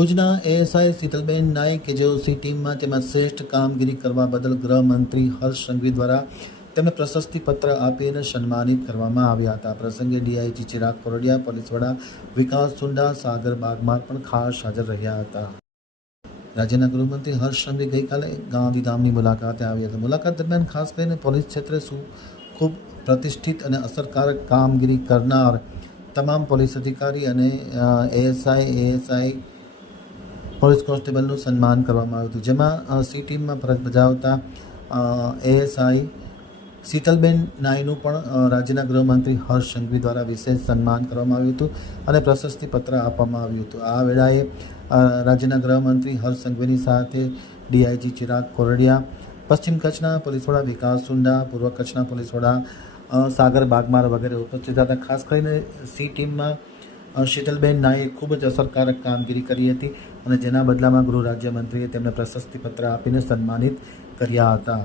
ભુજના એએસઆઈ શીતલબેન નાયક કે જેઓ સી ટીમમાં તેમાં શ્રેષ્ઠ કામગીરી કરવા બદલ ગૃહમંત્રી હર્ષ સંઘવી દ્વારા તેમને પ્રશસ્તિપત્ર આપીને સન્માનિત કરવામાં આવ્યા હતા. પ્રસંગે ડીઆઈજી ચિરાગ કોરડિયા, પોલીસ વડા વિકાસ સુંડા, સાગર બાગમાર પણ ખાસ હાજર રહ્યા હતા. રાજ્યના ગૃહમંત્રી હર્ષ સંઘવી ગઈકાલે ગાંધીધામની મુલાકાતે આવ્યા હતા. મુલાકાત દરમિયાન ખાસ કરીને પોલીસ ક્ષેત્રે ખૂબ પ્રતિષ્ઠિત અને અસરકારક કામગીરી કરનાર તમામ પોલીસ અધિકારી અને એએસઆઈ પોલીસ કોન્સ્ટેબલનું સન્માન કરવામાં આવ્યું હતું, જેમાં સી ટીમમાં ફરજ બજાવતા એએસઆઈ શીતલબેન નાયકનું પણ રાજ્યના ગૃહમંત્રી હર્ષ સંઘવી દ્વારા વિશેષ સન્માન કરવામાં આવ્યું હતું અને પ્રશસ્તિપત્ર આપવામાં આવ્યું હતું. આ વેળાએ રાજ્યના ગૃહમંત્રી હર્ષ સંઘવીની સાથે ડીઆઈજી ચિરાગ કોરડિયા, પશ્ચિમ કચ્છના પોલીસ વડા વિકાસ સુંડા, પૂર્વ કચ્છના પોલીસ વડા સાગર બાગમાર વગેરે ઉપસ્થિત હતા. ખાસ કરીને સી ટીમમાં શીતલબેન નાયકે ખૂબ જ અસરકારક કામગીરી કરી હતી અને જેના બદલામાં ગૃહ રાજ્યમંત્રીએ તેમને પ્રશસ્તિપત્ર આપીને સન્માનિત કર્યા હતા.